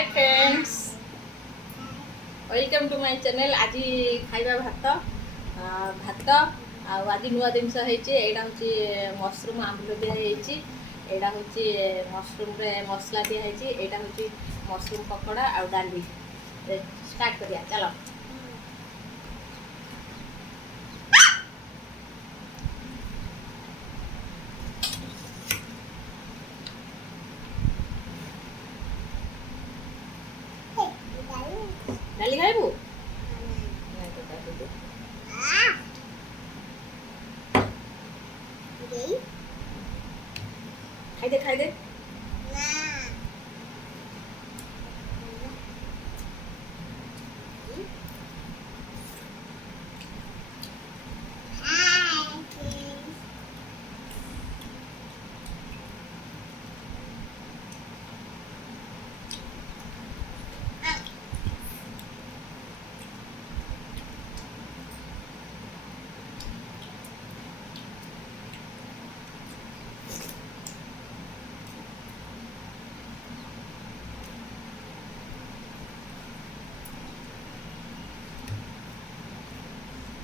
Hi friends welcome to my channel. आज खाइबा भात भात आज नुआ जिनस एटा हूँ मशरूम आंबुल दिखाई एटा हूँ मशरूम मसला दिखाई एटा हूँ मशरूम पकोड़ा आ डाली स्टार्ट करिया चलो। डाली खाइबू खाई दे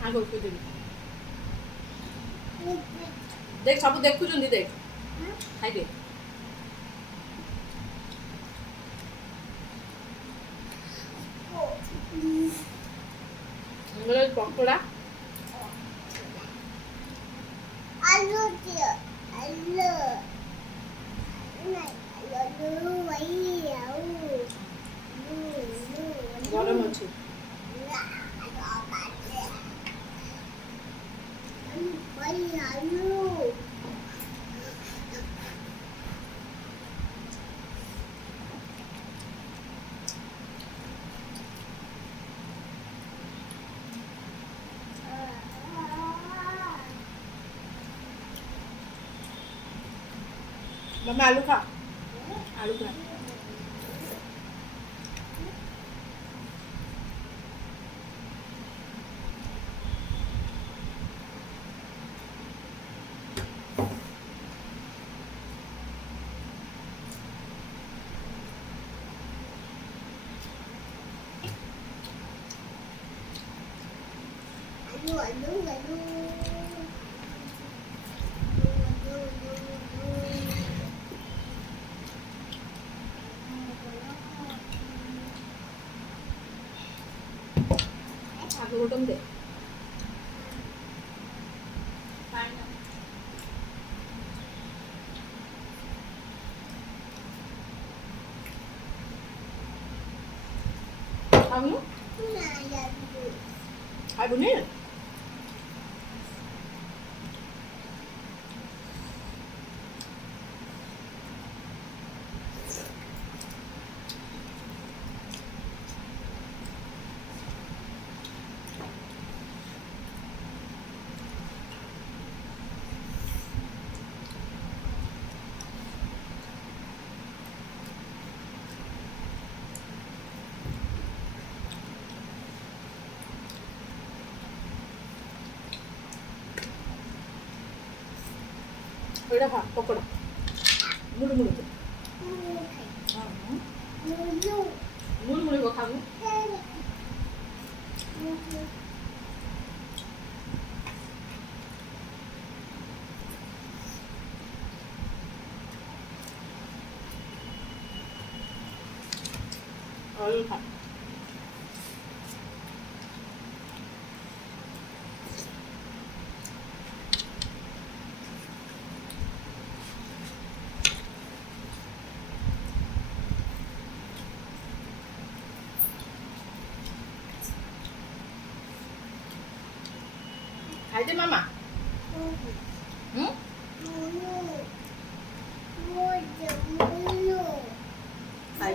आगो देख सब देखु देख खाई दे पकोड़ा आलू दिया आलू गरम अच्छे मम्मा आलू खा आलू खा आलू आगो गोटम दे खाऊ खाइबू नहीं एटा खा पकोड़ा मुड़ मुड़ के मुड़ मुड़ को खाऊ और खा खाई दे मामा खाई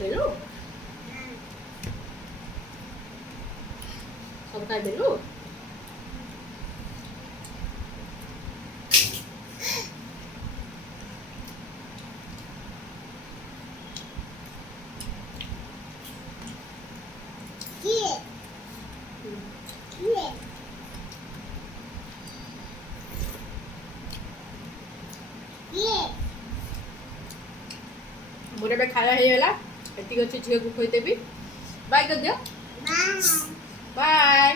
ଖାଇଦେଲୁ ସବୁ ଖାଇଦେଲୁ Here. Here. Here. ମୋର ଏବେ ଖାଇବା ହେଇଗଲା ଏତିକି ଅଛି ଝିଅକୁ ଖୋଇଦେବି ବାଇ କରିଦିଅ Bye. ବାଏ